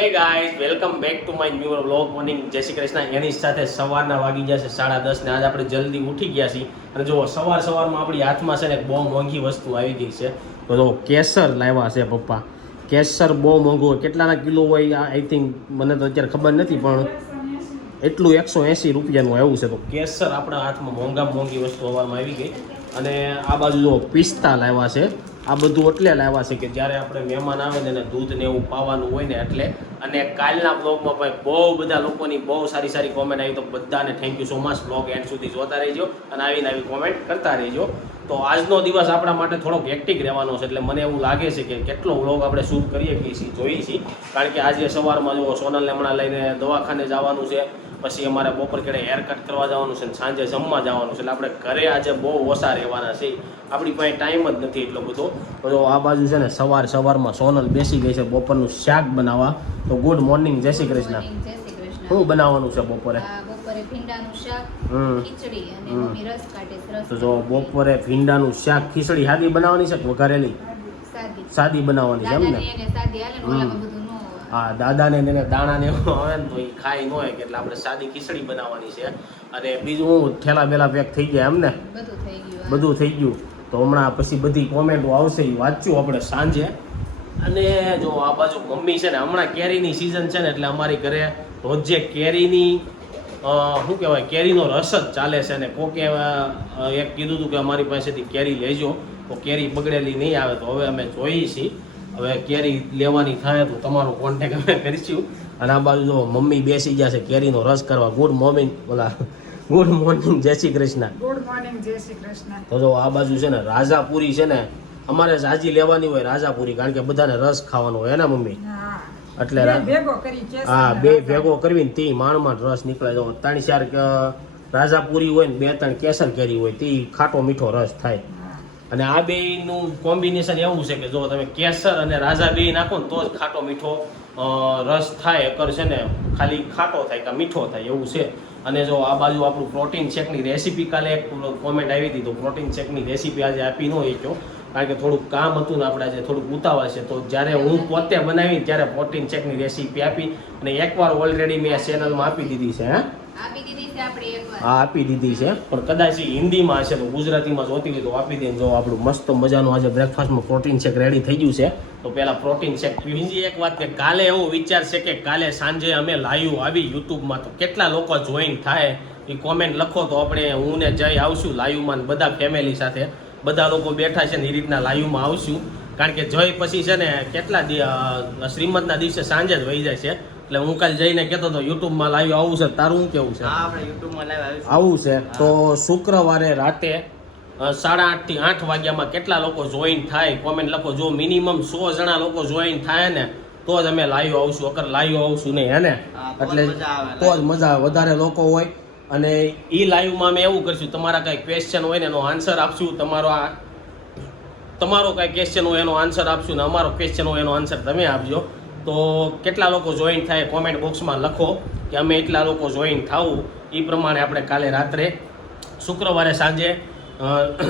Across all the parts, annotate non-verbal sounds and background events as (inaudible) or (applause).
Hey guys welcome back to my new vlog morning જય શ્રી કૃષ્ણ. એની સાથે સવારના વાગી ગયા છે સાડા દસ ને આજે આપણે જલ્દી ઉઠી ગયા છીએ. અને જો સવાર સવારમાં આપણી હાથમાં છે ને બહુ મોંઘી વસ્તુ આવી ગઈ છે. તો જો કેસર લાવ્યા છે પપ્પા. કેસર બહુ મોંઘું હોય. કેટલાના કિલો હોય આઈ થિંક મને તો અત્યારે ખબર નથી, પણ એટલું એકસો એંસી રૂપિયાનું આવ્યું છે તો. કેસર આપણા હાથમાં મોંઘા મોંઘી વસ્તુ સવારમાં આવી ગઈ. અને આ બાજુ જો પિસ્તા લાવ્યા છે. આ બધું એટલે લાવ્યા છે કે જ્યારે આપણે મહેમાન આવે ને એને દૂધ ને એવું પાવાનું હોય ને એટલે. અને કાલના બ્લોગમાં ભાઈ બહુ બધા લોકોની બહુ સારી સારી કોમેન્ટ આવી. તો બધાને thank you so much blog end સુધી જોતા રહેજો અને આવીને આવી કોમેન્ટ કરતા રહેજો. તો આજનો દિવસ આપણા માટે થોડોક એક્ટિક રહેવાનો છે. એટલે મને એવું લાગે છે કે કેટલો વ્લોગ આપણે શૂટ કરીએ છીએ જોઈએ છીએ કારણ કે આજે સવારમાં જો સોનલને હમણાં લઈને દવાખાને જવાનું છે. પછી અમારે બપોર કેડે હેર કટ કરવા જવાનું છે અને સાંજે જમવા જવાનું છે. એટલે આપણે ઘરે આજે બહુ ઓછા રહેવાના છે આપણી પાસે ટાઈમ જ નથી એટલો બધો. તો આ બાજુ છે ને સવાર સવારમાં સોનલ બેસી ગઈ છે બપોરનું શાક બનાવવા. તો ગુડ મોર્નિંગ જય શ્રી કૃષ્ણ. શું બનાવવાનું છે બપોરે? તો જો બપોરે ભીંડાનું શાક ખીચડી સાદી બનાવવાની છે વઘારેલી? સાદી. સાદી બનાવવાની છે એમ ને? હા દાદાને એને દાણાને એવું આવે ને તો એ ખાઈ ન હોય કે એટલે આપણે સાદી ખીચડી બનાવવાની છે. અને બીજું હું થેલા બેલા પેક થઈ ગયા એમને બધું થઈ ગયું આ. તો હમણાં પછી બધી કોમેન્ટો આવશે એ વાંચ્યું આપણે સાંજે. અને જો આ બાજુ મમ્મી છે ને હમણાં કેરીની સિઝન છે ને એટલે અમારી ઘરે રોજે કેરીની શું કહેવાય કેરીનો રસ જ ચાલે છે. ને કોકે એક કીધું હતું કે અમારી પાસેથી કેરી લેજો. તો કેરી બગડેલી નહીં આવે તો હવે અમે જોઈએ છીએ. હવે કેરી લેવાની થાય તો તમારો કોન્ટેક અમે કરીશું. અને આ બાજુ જો મમ્મી બેસી ગયા છે કેરીનો રસ કરવા. ગુડ મોર્નિંગ ઓલા ગુડ મોર્નિંગ જય શ્રી કૃષ્ણ. ગુડ મોર્નિંગ જય શ્રી કૃષ્ણ. તો જો આ બાજુ છે ને રાજાપુરી છે ને અમારે સાજી લેવાની હોય રાજાપુરી કારણ કે બધાને રસ ખાવાનો હોય ને મમ્મી? હા. એટલે બે ભેગો કરી હા ને બે ભેગો કરવીને તે માણમાં રસ નીકળે. તો ત્રણ ચાર રાજાપુરી હોય ને બે ત્રણ કેસર કેરી હોય તે ખાટો મીઠો રસ થાય. અને આ બેયનું કોમ્બિનેશન એવું છે કે જો તમે કેસર અને રાજા બે નાખો ને તો જ ખાટો મીઠો રસ થાય એકર છે ને ખાલી ખાટો થાય કે મીઠો થાય એવું છે. અને જો આ બાજુ આપણું પ્રોટીન શેકની રેસીપી કાલે એક કોમેન્ટ આવી હતી, તો પ્રોટીન શેકની રેસીપી આજે આપી ન તો કારણ કે થોડુંક કામ હતું ને આપણે આજે થોડુંક ઉતાવળ છે, તો જ્યારે હું પોતે બનાવી ત્યારે પ્રોટીન શેકની રેસીપી આપી અને એકવાર ઓલરેડી મેં ચેનલમાં આપી દીધી છે, હે? હા આપી દીધી છે. પણ કદાચ હિન્દીમાં હશે તો ગુજરાતીમાં જોતી હોય તો આપી દે જો આપણું મસ્ત મજાનું આજે બ્રેકફાસ્ટમાં પ્રોટીન શેક રેડી થઈ ગયું છે તો પહેલાં પ્રોટીન શેક બીજી એક વાત કે કાલે એવો વિચાર છે કે કાલે સાંજે અમે લાઈવ આવી યુટ્યુબમાં તો કેટલા લોકો જોઈન થાય એ કોમેન્ટ લખો તો આપણે હું ને જઈ આવશું લાઈવમાં ને બધા ફેમિલી સાથે. બધા લોકો બેઠા છે ને એ રીતના લાઈવમાં આવશું. કારણ કે જય પછી છે ને કેટલા શ્રીમદના દિવસે સાંજે જ વહી જાય છે. એટલે હું કાલે જઈને કહેતો હતો યુટ્યુબમાં લાઈવ આવું છે તારું શું કેવું છે? આવું છે? તો શુક્રવારે રાતે સાડા આઠથી આઠ વાગ્યામાં કેટલા લોકો જોઈન થાય? કોમેન્ટ લખો. જો મિનિમમ સો જણા લોકો જોઈન થાય ને તો જ અમે લાઈવ આવશું. અગર લાઈવ આવશું નહીં હે ને? એટલે તો જ મજા આવે. વધારે લોકો હોય. અને એ લાઈવમાં અમે એવું કરશું તમારા કાંઈ ક્વેશ્ચન હોય ને એનો આન્સર આપશું. તમારો આ તમારો કાંઈ ક્વેશ્ચન હોય એનો આન્સર આપશું ને અમારો ક્વેશ્ચન હોય એનો આન્સર તમે આપજો. તો કેટલા લોકો જોઈન થાય કોમેન્ટ બોક્સમાં લખો કે અમે એટલા લોકો જોઈન થાવું એ પ્રમાણે આપણે કાલે રાત્રે, શુક્રવારે સાંજે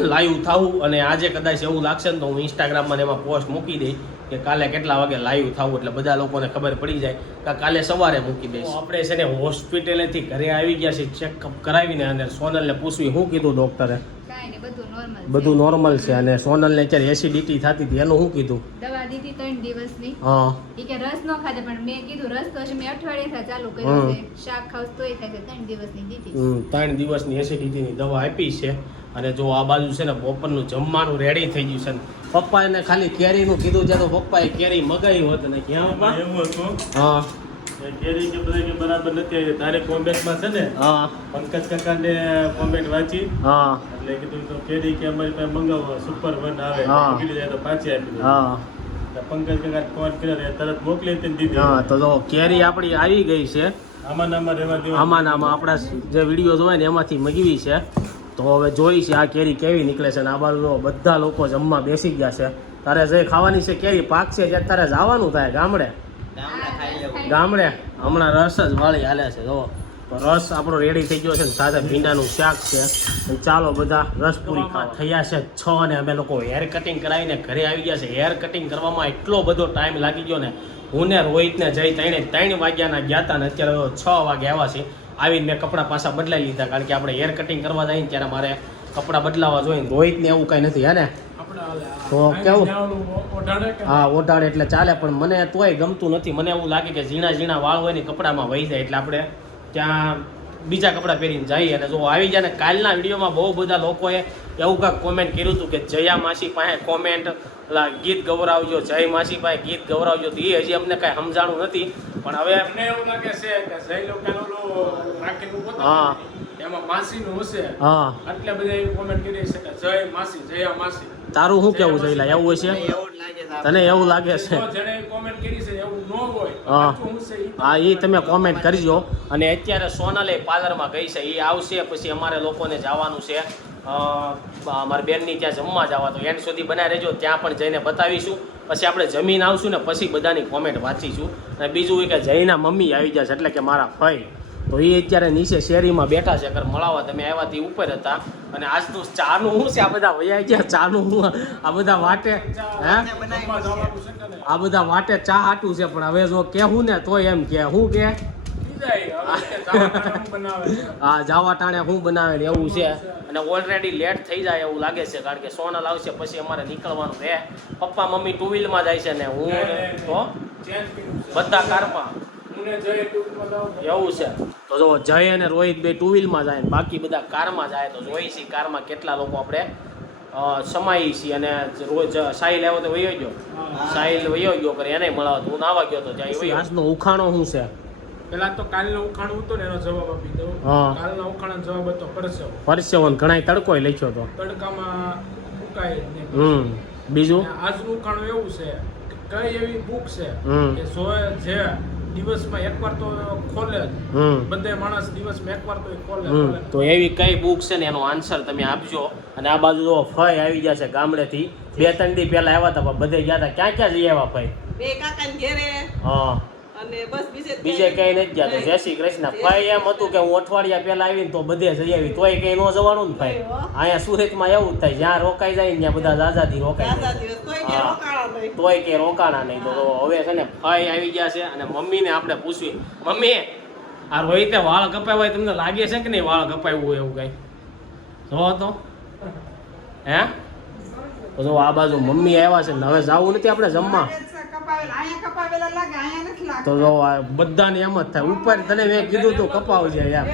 લાઈવ થવું અને આજે કદાચ એવું લાગશે ને તો હું ઇન્સ્ટાગ્રામમાં એમાં પોસ્ટ મૂકી દઈશ કે કાલે કેટલા વાગે લાઈવ થવું એટલે બધા લોકોને ખબર પડી જાય કે કાલે સવારે મૂકી દઈશ. આપણે છે ને હોસ્પિટલેથી ઘરે આવી ગયા છે ચેકઅપ કરાવીને અને સોનલને પૂછવી શું કીધું ડૉક્ટરે બધું છે. નોર્મલ છે. અને સોનલને અત્યારે એસિડિટી થતી હતી. એનું શું કીધું? દવા દીધી ત્રણ દિવસની. હા. એ કે રસ ન ખાધે પણ મેં કીધું રસ તો હશે. મેં અઠવાડિયાથી ચાલુ કર્યું છે. શાક ખાવ તોય થાય છે. ત્રણ દિવસની દીધી ત્રણ દિવસની એસિડિટીની દવા આપી છે. અને જો આ બાજુ છે ને બપોરનું જમવાનું રેડી થઈ ગયું છે ને. પપ્પા એને ખાલી કેરીનું કીધું છે તો પપ્પાએ કેરી મગાવી હોત ને ક્યાં હા. કેરી કે બધા કે બરાબર નથી આવી તારે કોમેન્ટમાં છે ને હા. પંકજ કાકાને કોમ્બેટ વાંચી. હા. એટલે કીધું તો કેરી કે અમારી પાસે મંગાવો સુપર વન આવે. હા. મોકલી જાય તો પાછી આપી હા. પંકજ કાકા ફોન કર્યો તરત મોકલી હતી દીધી. હા તો જો કેરી આપણી આવી ગઈ છે. આમાં આમાં આપણા જે વીડિયો જોવાય ને એમાંથી મગવી છે. તો હવે જોઈ છે આ કેરી કેવી નીકળે છે ને આ બાજુ બધા લોકો જમવા બેસી ગયા છે. તારે જે ખાવાની છે કેરી પાક છે જે તારે જવાનું થાય ગામડે. ગામડા હમણાં રસ જ વાળી હાલે છે જો રસ આપણો રેડી થઈ ગયો છે ને સાથે ભીંડાનું શાક છે. ચાલો બધા રસ પૂરી થયા છે છ અને અમે લોકો હેર કટિંગ કરાવીને ઘરે આવી ગયા છે. હેર કટિંગ કરવામાં એટલો બધો ટાઈમ લાગી ગયો ને, હું ને રોહિતને જઈ ત્રણે ત્રણ વાગ્યાના ગયા હતા ને અત્યારે છ વાગે આવ્યા છે આવીને મેં કપડાં પાછા બદલાઈ લીધા, કારણ કે આપણે હેર કટિંગ કરવા જઈએ ત્યારે મારે કપડાં બદલાવા જોઈએ. રોહિતને એવું કાંઈ નથી, હે ને? તો કેવું? હા ઓઢાણ એટલે ચાલે પણ મને તોય ગમતું નથી. મને એવું લાગે કે ઝીણા ઝીણા વાળ હોય ને કપડામાં વહી જાય. એટલે આપણે ત્યાં બીજા કપડાં પહેરીને જઈએ. અને જો આવી જાય ને કાલના વિડીયોમાં બહુ બધા લોકોએ એવું કાંઈક કોમેન્ટ કર્યું હતું કે જયા માસી પાસે કોમેન્ટ પેલા ગીત ગૌરાવજો જય માસી પાસે ગીત ગૌરાવજો. તો એ હજી અમને કાંઈ સમજાણું નથી. પણ હવે અમને એવું લાગે છે કે જય લોકોનું હા. એમાં માસીનું હશે. હા. એટલે બધા એવી કોમેન્ટ કરી શકે. જય માસી જયા માસી. તારું શું કેવું જઈલા એવું હશે? છે તને એવું લાગે છે? જો જેણે કોમેન્ટ કરી છે એવું ન હોય તો હા. છે એ તમે કોમેન્ટ કરજો. અને અત્યારે સોનલે પાર્લરમાં ગઈ છે એ આવશે પછી અમારે લોકોને જવાનું છે. અમારે બેનની ત્યાં જમવા જવા તો એન્ડ સુધી બનાવી રહેજો ત્યાં પણ જઈને બતાવીશું. પછી આપણે જમીન આવશું ને પછી બધાની કોમેન્ટ વાંચીશું. અને બીજું એ કે જયના મમ્મી આવી જશે એટલે કે મારા ફઈ તો એ અત્યારે નીચે શેરીમાં બેઠા છે અગર મળાવા તમે આવ્યા તે ઉપર હતા અને આજનું ચાનું શું છે આ બધા વૈયા ગયા ચાનું શું આ બધા વાટે હે? આ બધા વાટે ચા હાટું છે પણ હવે જો કહેવું ને તોય એમ કે શું કે. આ જાવા ટાણે શું બનાવે એવું છે અને ઓલરેડી લેટ થઈ જાય એવું લાગે છે કારણ કે સોનલ આવશે પછી અમારે નીકળવાનું રહે પપ્પા મમ્મી ટુ વ્હીલમાં જાય છે ને હું તો. બધા કારમાં એવું છે. તો જો જય અને રોહિત બે ટુ વ્હીલમાં જાય બાકી બધા કારમાં જાય તો જોઈ છીએ કારમાં કેટલા લોકો આપણે સમાઈ છીએ અને રોજ સાહિલ આવ્યો તો વયો ગયો. સાહિલ વયો ગયો કરે એને મળાવ હું નાવા ગયો તો જાય આજનો ઉખાણો શું છે? પેલા તો કાલનો ઉખાણ હતો ને એનો જવાબ આપી દઉં. કાલનો ઉખાણ જવાબ હતો પરસેવો. પરસેવન ઘણાય તડકો લખ્યો તો. તડકામાં ઉકાય હમ. બીજું? આજનું ઉખાણું એવું છે કે કઈ એવી બુક છે હમ. કે સો જે દિવસમાં એકવાર તો ખોલે બધે માણસ દિવસમાં એકવાર તો ખોલે. તો એવી કઈ બુક છે ને એનો આન્સર તમે આપજો. અને આ બાજુ જો ફય આવી જશે છે ગામડેથી. બે ત્રણ દી પહેલા આવ્યા હતા પણ બધે ગયા હતા. ક્યાં ક્યાં જઈ આવ્યા ફય? બે કાકા ઘેરે. હા. બીજે બીજે કઈ નથી ગયા તો જય શ્રી કૃષ્ણ. ફઈ એમ હતું કે હું અઠવાડિયા પહેલા આવીને તો બધે જઈ આવી. તોય કઈ ન જવાનું ને ભાઈ. અહીંયા સુરતમાં એવું થાય. જ્યાં રોકાઈ જાય ને ત્યાં બધા આઝાદી રોકાઈ જાય. તોય કે રોકાણા નહીં. તો હવે છે ને ફઈ આવી ગયા છે અને મમ્મીને આપણે પૂછવી. મમ્મી આ રોહિતે વાળ કપાવ્યા તમને લાગે છે કે નહીં વાળ કપાવ્યું હોય એવું કઈ? જો તો. હે? તો જો આ બાજુ મમ્મી આવ્યા છે ને હવે જવું નથી આપણે જમવા. તો જો આ બધાને એમ જ થાય. ઉપર તને મેં કીધું તું કપાવજે યાર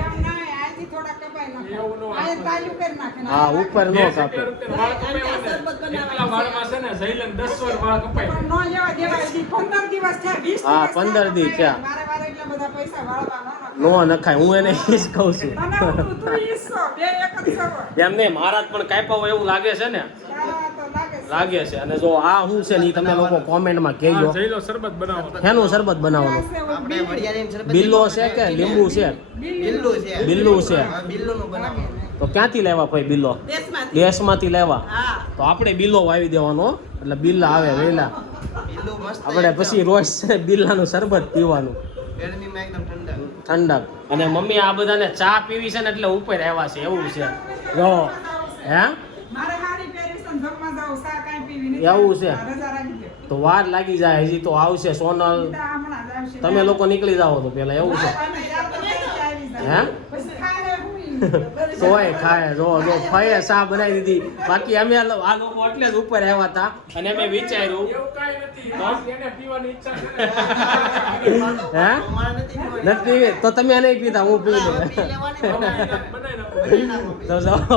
હા ઉપર ન કાપે. ને, શરબત બનાવવાનું એટલા વાળમાં છે ને જયલન દસ વાર વાળ કપાય. પણ નો લેવા દેવા હજી પંદર દિવસ થયા વીસ હા, પંદર દી થયા. મારે વારે એટલા બધા પૈસા વાળવા ન નાખાય. નો નખાય હું એને કહું છું. તને હું તું ઈચ્છો, બે એક જ સવો. એમ નહીં મારા પણ કાપ્યા હોય એવું લાગે છે ને. લાગે છે. અને જો આ શું છે ને તમે લોકો કોમેન્ટમાં કહેજો. જઈલો શરબત બનાવો શેનું શરબત બનાવવાનું? બિલ્લો છે કે લીંબુ છે? બિલ્લું છે. બિલ્લું છે. બિલ્લુંનું બનાવવાનું. તો ક્યાંથી લેવા ભાઈ બિલ્લો? દેશમાંથી. દેશમાંથી લેવા? તો આપણે બિલ્લો વાવી દેવાનો એટલે બિલ આવે વેલા. આપણે પછી રોજ બિલ્લાનું શરબત પીવાનું. ગરમીમાં એકદમ ઠંડા ઠંડક. અને મમ્મી આ બધાને ચા પીવી છે ને એટલે ઉપર આવ્યા છે. એવું છે. જો. હે એવું છે. તો વાર લાગી જાય હજી તો આવશે સોનલ. તમે લોકો નીકળી જાઓ તો પેલા એવું છે. હે? (laughs) તોય ખાય જો જો ફયે સા બનાવી દીધી. બાકી અમે આ લોકો એટલે જ ઉપર આવ્યા હતા અને અમે વિચાર્યું નથી. તો? એને પીવાની ઈચ્છા છે ને. હે? નથી. પીવી. તો તમે નહીં પીતા હું પી લઉં.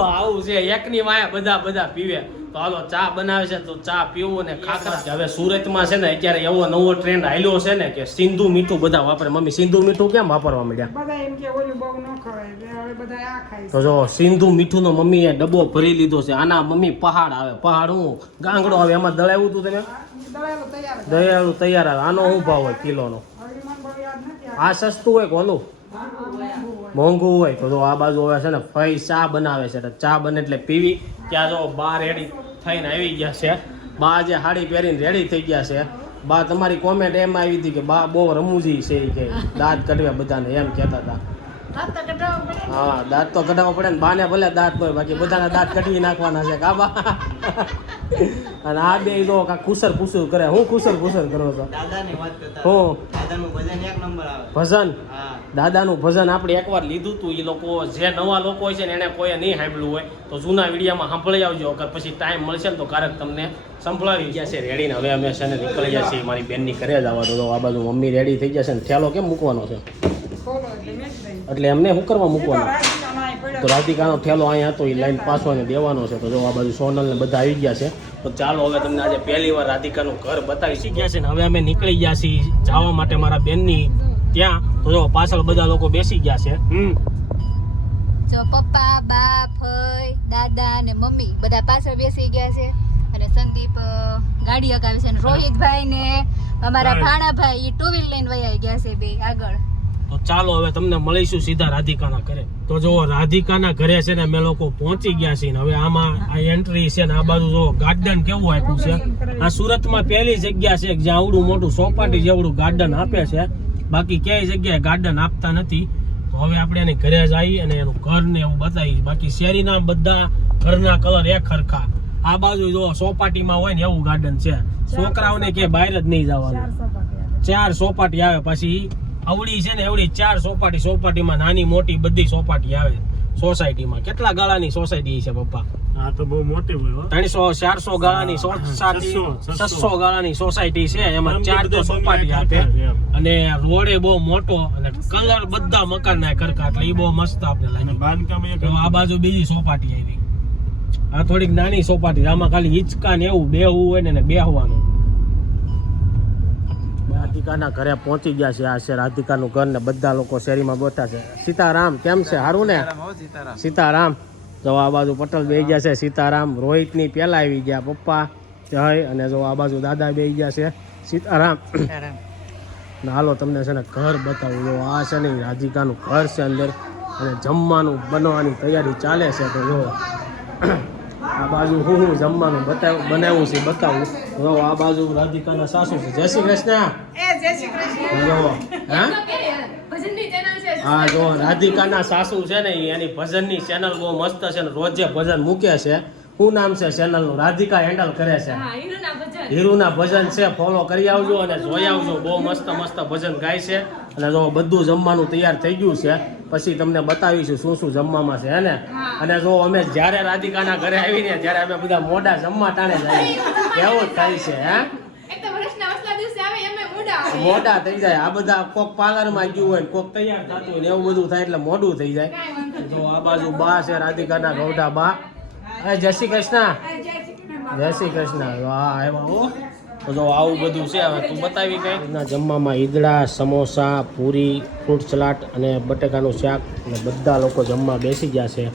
આવું છે. એકની માયા બધા બધા પીવે. તો હાલો ચા બનાવે છે તો ચા પીવું ને ખાખરા હવે સુરતમાં છે ને અત્યારે એવો નવો ટ્રેન્ડ આવ્યો છે ને કે સિંધુ મીઠું બધા વાપરે. મમ્મી સિંધુ મીઠું કેમ વાપરવા મળ્યા ન તો જો સિંધુ મીઠુંનો મમ્મીએ ડબ્બો ભરી લીધો છે. આના મમ્મી પહાડ આવે. પહાડ હું? ગાંગડો આવે. એમાં દળાવ્યું હતું તમે દળેલું તૈયાર આવે. આનો શું ભાવ હોય કિલોનો. આ સસ્તું હોય કે ઓલું? આ મોંઘું હોય. તો જો આ બાજુ હવે છે ને ફઈ ચા બનાવે છે ચા બને એટલે પીવી. ત્યાં જો બા રેડી થઈને આવી ગયા છે. બા જે હાડી પહેરીને રેડી થઈ ગયા છે. બા તમારી કોમેન્ટ એમ આવી હતી કે બા બહુ રમૂજી છે કે દાંત કઢવે બધાને એમ કહેતા હતા. હા દાંત તો કઢાવવા પડે ને બાને ભલે દાંત હોય બાકી બધાના દાંત કઢી નાખવાના છે કાબા. અને આ બે જો કા કુસર કુસર કરે. હું કુસર કુસર કરો છો. દાદાની વાત કરતા હું? દાદાનું ભજન એક નંબર આવે. ભજન? દાદાનું ભજન આપણે એકવાર લીધું હતું એ લોકો જે નવા લોકો હોય છે ને એને કોઈએ નહીં સાંભળ્યું હોય તો જૂના વિડીયામાં સાંભળી આવજો. અગર પછી ટાઈમ મળશે ને તો ક્યારેક તમને સંભળાવી ગયા છે રેડીને હવે અમે છે ને નીકળી ગયા છીએ મારી બેનની ઘરે જ આવવા તો આ બાજુ મમ્મી રેડી થઈ જશે ને. થેલો કેમ મૂકવાનો છે? એટલે એમને શું કરવા મૂકવાનું? તો રાધિકાનો થેલો અહીંયા હતો એ લાઈન પાછો એને દેવાનો છે. તો જો આ બાજુ સોનલ ને બધા આવી ગયા છે. તો ચાલો હવે તમને આજે પહેલી વાર રાધિકાનું ઘર બતાવી શીખ્યા છે ને હવે અમે નીકળી ગયા છીએ જવા માટે મારા બેનની ત્યાં. તો જો પાછળ બધા લોકો બેસી ગયા છે. હમ. જો પપ્પા બા ભાઈ દાદા ને મમ્મી બધા પાછળ બેસી ગયા છે. અને સંદીપ ગાડી હકાવે છે. અને રોહિતભાઈ ને અમારા ભાણાભાઈ ઈ ટુ વ્હીલ લઈને વયા ગયા છે બે આગળ. તો ચાલો હવે તમને મળીશું સીધા રાધિકાના ઘરે. તો જો રાધિકાના ઘરે છે ને અમે લોકો પહોંચી ગયા છીએ હવે આમાં આ એન્ટ્રી છે ને આ બાજુ જો ગાર્ડન કેવું આપ્યું છે? આ સુરતમાં પહેલી જગ્યા છે જ્યાં આવડું મોટું સોપાટી જેવડું ગાર્ડન આપે છે. બાકી ક્યાંય જગ્યાએ ગાર્ડન આપતા નથી. તો હવે આપણે એની ઘરે જઈ અને એનું ઘર ને એવું બતાવી. બાકી શેરીના બધા ઘરના કલર એક ખરખા આ બાજુ જો સોપાટીમાં હોય ને એવું ગાર્ડન છે. છોકરાઓને કે બહાર જ નહીં જવાનું. ચાર સોપાટી આવે પછી અવળી છે ને એવડી ચાર સોપાટી સોપાટીમાં નાની મોટી બધી સોપાટી આવે સોસાયટીમાં. કેટલા ગાળાની સોસાયટી છે પપ્પા? આ તો બહુ મોટી હોય ત્રણસો ચારસો ગાળાની સોસાયટી છસો, ગાળાની સોસાયટી છે. એમાં ચાર તો સોપાટી આપે. અને રોડે બહુ મોટો અને કલર બધા મકાન ના કરકા એટલે એ બહુ મસ્ત આપણે લાગે. બાંધકામ આ બાજુ બીજી સોપાટી આવી. આ થોડીક નાની સોપાટી આમાં ખાલી હિંચકા ને એવું બેહવું હોય ને એને બેહવાનું. રાધિકાના ઘરે પહોંચી ગયા છે. આ છે રાધિકાનું ઘર ને બધા લોકો શેરીમાં બેઠા છે. સીતારામ કેમ છે? સારું ને? સીતારામ જો આ બાજુ પટેલ બે ગયા છે. સીતારામ રોહિતની પેલા આવી ગયા પપ્પા. જય અને જો આ બાજુ દાદા બે ગયા છે. સીતારામ. હાલો તમને છે ને ઘર બતાવું. જો આ છે ને રાધિકાનું ઘર છે અંદર. અને જમવાનું બનવાની તૈયારી ચાલે છે. તો જો. આ બાજુ હું હું જમવાનું બતાવ બનાવ્યું છે બતાવું. જો આ બાજુ રાધિકાના સાસુ છે. જય શ્રી કૃષ્ણ. એ જય શ્રી કૃષ્ણ. જો હા? ભજનની ચેનલ છે હા જો રાધિકાના સાસુ છે ને એની ભજનની ચેનલ બહુ મસ્ત છે ને રોજે ભજન મૂકે છે. શું નામ છે ચેનલનું રાધિકા હેન્ડલ કરે છે. હીરુના ભજન. છે ફોલો કરી આવજો અને જોઈ આવજો. બહુ મસ્ત મસ્ત ભજન ગાય છે. અને જો બધું જમવાનું તૈયાર થઈ ગયું છે. પછી તમને બતાવીશું શું શું જમવામાં છે હે ને? અને જો અમે જ્યારે રાધિકાના ઘરે આવીને ત્યારે અમે બધા મોઢા જમવા ટાણે જઈએ જ થાય છે હે? એમે મોડા થઈ જાય. આ બધા કોક પાર્લરમાં ગયું હોય કોક તૈયાર થતું હોય ને એવું બધું થાય એટલે મોડું થઈ જાય. તો જો આ બાજુ બા છે રાધિકાના ગૌડા બા. જય શ્રી કૃષ્ણ. જય શ્રી કૃષ્ણ વાહ તો જો આવું બધું છે હવે તું બતાવી કઈ. ના જમવામાં ઈદડા સમોસા પૂરી ફ્રૂટ સલાડ અને બટેકાનું શાક. અને બધા લોકો જમવા બેસી ગયા છે.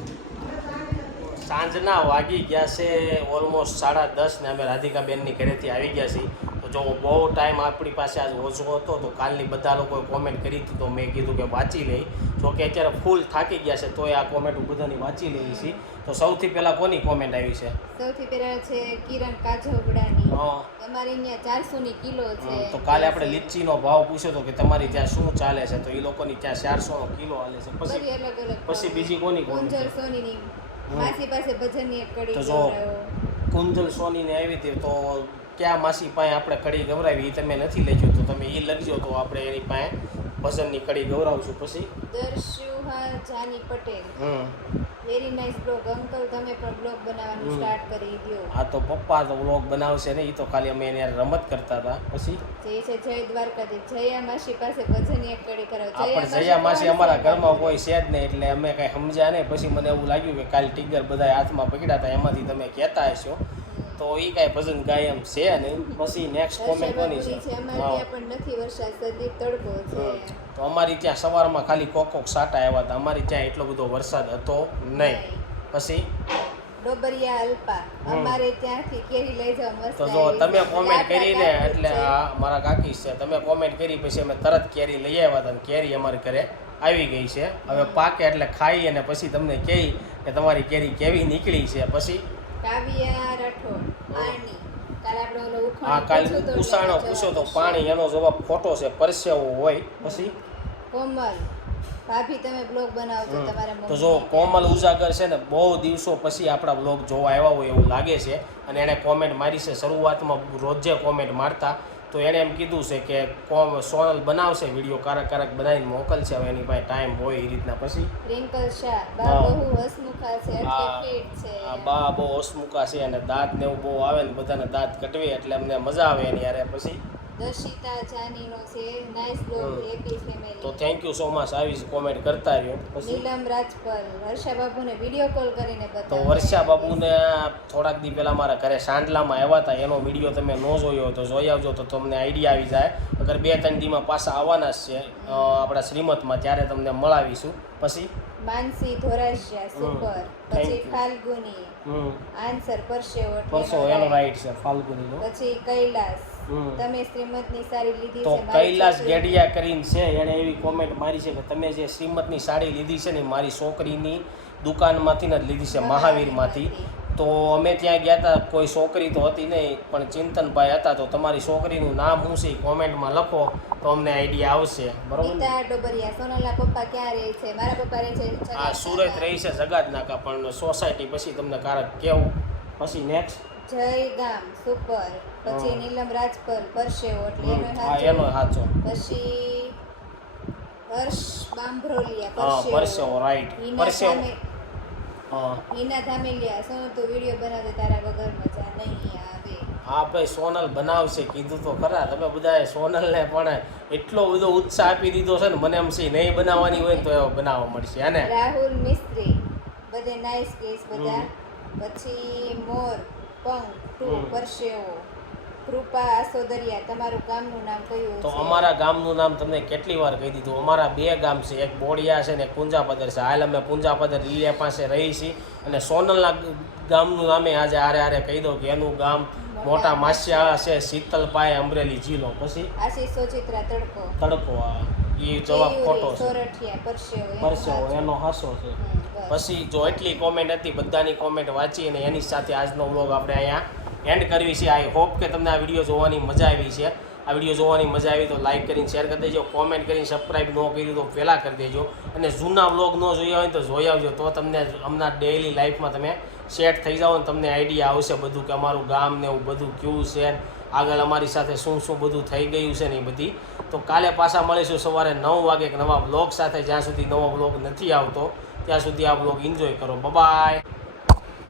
સાંજના વાગી ગયા છે ઓલમોસ્ટ સાડા દસ ને અમે રાધિકાબેનની ઘરેથી આવી ગયા છીએ. તો જો બહુ ટાઈમ આપણી પાસે આજ ઓછો હતો તો કાલની બધા લોકોએ કોમેન્ટ કરી હતી તો મેં કીધું કે વાંચી લઈ. જો કે અત્યારે ફૂલ થાકી ગયા છે તોય આ કોમેન્ટ બધાની વાંચી લઈ છીએ તો સૌથી પહેલાં કોની કોમેન્ટ આવી છે? સૌથી પહેલાં છે કિરણ કાજોગડાની. અમારે અહીંયા ચારસો ની કિલો છે. તો કાલે આપણે લીચીનો ભાવ પૂછ્યો તો કે તમારી ત્યાં શું ચાલે છે? તો એ લોકોની ત્યાં ચારસોનો કિલો હાલે છે. પછી અલગ અલગ પછી બીજી કોની કુંજર સોનીની માસી પાસે ભજનની એક કડી તો જો કુંજલ કુંજલ સોનીને આવી હતી તો ક્યાં માસી પાસે આપણે કડી ગવરાવી? એ તમે નથી લખ્યું તો તમે એ લખજો તો આપણે એની પાસે ભજનની કડી ગવરાવશું પછી. દર્શુહા Jani Patel. Hmm. Very nice blog uncle તમે પણ બ્લોગ બનાવવાનું સ્ટાર્ટ કરી દો આ તો પપ્પા તો વ્લોગ બનાવશે ને એ તો ખાલી અમે એને રમત કરતા હતા. પછી? જે છે જય દ્વારકાધીશ. જયા માસી પાસે ભજન એક કડી કરાવો પણ જયા માસી અમારા ઘરમાં કોઈ છે જ નહીં એટલે અમે કાંઈ સમજ્યા નહીં. પછી મને એવું લાગ્યું કે કાલે ટીગર બધા હાથમાં પકડ્યા હતા. એમાંથી તમે કહેતા હશો. તો એ કાંઈ ભજન ગાય એમ છે નહીં. પછી નેક્સ્ટ કોમેન્ટ કોની છે. તો અમારી ત્યાં સવારમાં ખાલી કોક કોક સાટા આવ્યા હતા. અમારી ત્યાં એટલો બધો વરસાદ હતો નહીં. પછી? ડોબરિયા અલ્પા. અમારે ત્યાંથી કેરી લઈ જાવ તો જો તમે કોમેન્ટ કરીને એટલે. આ મારા કાકી છે તમે કોમેન્ટ કરી પછી અમે તરત કેરી લઈ આવ્યા હતા કેરી અમારે ઘરે આવી ગઈ છે. હવે પાકે એટલે ખાઈ અને પછી તમને કહી કે તમારી કેરી કેવી નીકળી છે. પછી? કાવ્યા રાઠોડ આની. કાલ આપણે ઓલો આ કાલ તો ઉષાણો એટલે તો પાણી એનો જવાબ ખોટો છે પરસેવો હોય પછી? કોમલ. ભાભી તમે બ્લોગ બનાવો તમારા તો જો કોમલ ઉજાગર છે ને બહુ દિવસો પછી આપણા બ્લોગ જોવા આવ્યા હોય એવું લાગે છે. અને એણે કોમેન્ટ મારી છે શરૂઆતમાં રોજે કોમેન્ટ મારતા. તો એણે એમ કીધું છે કે કોમ સોનલ બનાવશે વીડિયો કારક કારક બનાવીને મોકલશે હવે એની પાસે ટાઈમ હોય એ રીતના પછી રિંકલ શાહ બા. બહુ હસમુખા છે હા. ફિટ છે બા બહુ હસમુખા છે અને દાંત ને એવું બહુ આવે ને બધાને દાંત કટવે એટલે અમને મજા આવે એની યારે પછી દર્શિતા જાનીનો છે. નાઇસ બ્લોગ હેપી ફેમિલી તો થેન્ક યુ સો મચ આવી કોમેન્ટ કરતા રહ્યો. પછી? નીલમ રાજપલ વર્ષા બાબુને વીડિયો કોલ કરીને તો બતાવો વર્ષા બાબુને થોડાક દી પહેલાં મારા ઘરે સાંડલામાં આવ્યા હતા. એનો વીડિયો તમે ન જોયો તો જોઈ આવજો તો તમને આઈડિયા આવી જાય. અગર બે ત્રણ દીમાં પાછા આવવાના છે આપણા શ્રીમતમાં ત્યારે તમને મળાવીશું. પછી? માનસી ધોરાશિયા સુપર. પછી ફાલ્ગુની. હમ. આન્સર પરસેવો પરસો એનો રાઈટ. છે ફાલ્ગુનીનો. પછી કૈલાસ. તમે શ્રીમતની સાડી લીધી તો કૈલાસ ગેડિયા કરીને છે એણે એવી કોમેન્ટ મારી છે કે તમે જે શ્રીમતની સાડી લીધી છે ને મારી છોકરીની દુકાનમાંથી જ લીધી છે મહાવીરમાંથી. તો અમે ત્યાં ગયા હતા કોઈ છોકરી તો હતી નહીં પણ ચિંતનભાઈ હતા તો તમારી છોકરીનું નામ શું છે કોમેન્ટમાં લખો તો અમને આઈડિયા આવશે. બરોબર ને? ડોબરિયા સોનલના પપ્પા ક્યાં રહે છે? મારા પપ્પા રહે છે આ સુરત. રહી છે જગાત નાકા પણ સોસાયટી પછી તમને કારક કેવું પછી નેક્સ્ટ જય ગામ સુપર પછી. નીલમ રાજપલ પરસેવો એટલે એનો હા એનો સાચો પછી હર્ષ બાંભરોલિયા પરસેવો પરસેવો રાઈટ પરસેવો. હા. હિના ધામેલિયા સોનલ તો વીડિયો બનાવે તારા વગર મજા નહીં આવે. હા ભાઈ સોનલ બનાવશે કીધું તો ખરા. તમે બધાએ સોનલને પણ એટલો બધો ઉત્સાહ આપી દીધો છે ને મને એમ છે નહીં બનાવવાની હોય તો એવો બનાવવા મળશે અને રાહુલ મિસ્ત્રી બધે નાઇસ કેસ બધા. પછી મોર પંખ ટુ પરસેવો કૃપા આસોદરિયા તમારું ગામનું નામ કયું તો અમારા ગામનું નામ તમને કેટલી વાર કહી દીધું? અમારા બે ગામ છે એક બોડિયા છે ને પુંજાપદર છે. હાલ અમે પુંજાપદર લીલિયા પાસે રહી છીએ અને સોનલના ગામનું નામે આજે આરે આરે કહી દઉં કે એનું ગામ મોટા માસિયા છે શીતલપાય અમરેલી જિલ્લો. પછી? આશીષ સોચિત્રા તડકો. તડકો આ એ જવાબ ખોટો છે. પરસેવો. એનો હાસો. છે. પછી જો એટલી કોમેન્ટ હતી બધાની કોમેન્ટ વાંચી અને એની સાથે આજનો વ્લોગ આપણે અહીંયા એન્ડ કરવી છે. આઈ હોપ કે તમને આ વીડિયો જોવાની મજા આવી છે. આ વીડિયો જોવાની મજા આવી તો લાઈક કરીને શેર કરી દેજો. કોમેન્ટ કરીને સબસ્ક્રાઈબ ન કર્યું તો પહેલાં કરી દેજો. અને જૂના વ્લોગ ન જોયા હોય તો જોઈ આવજો. તો તમને હમણાં ડેઈલી લાઈફમાં તમે સેટ થઈ જાઓ ને તમને આઈડિયા આવશે બધું કે અમારું ગામ ને એવું બધું કેવું છે આગળ અમારી સાથે શું શું બધું થઈ ગયું છે ને એ બધી. તો કાલે પાછા મળીશું સવારે નવ વાગે નવા બ્લોગ સાથે. જ્યાં સુધી નવો બ્લોગ નથી આવતો, ત્યાં સુધી આ બ્લોગ એન્જોય કરો. બાય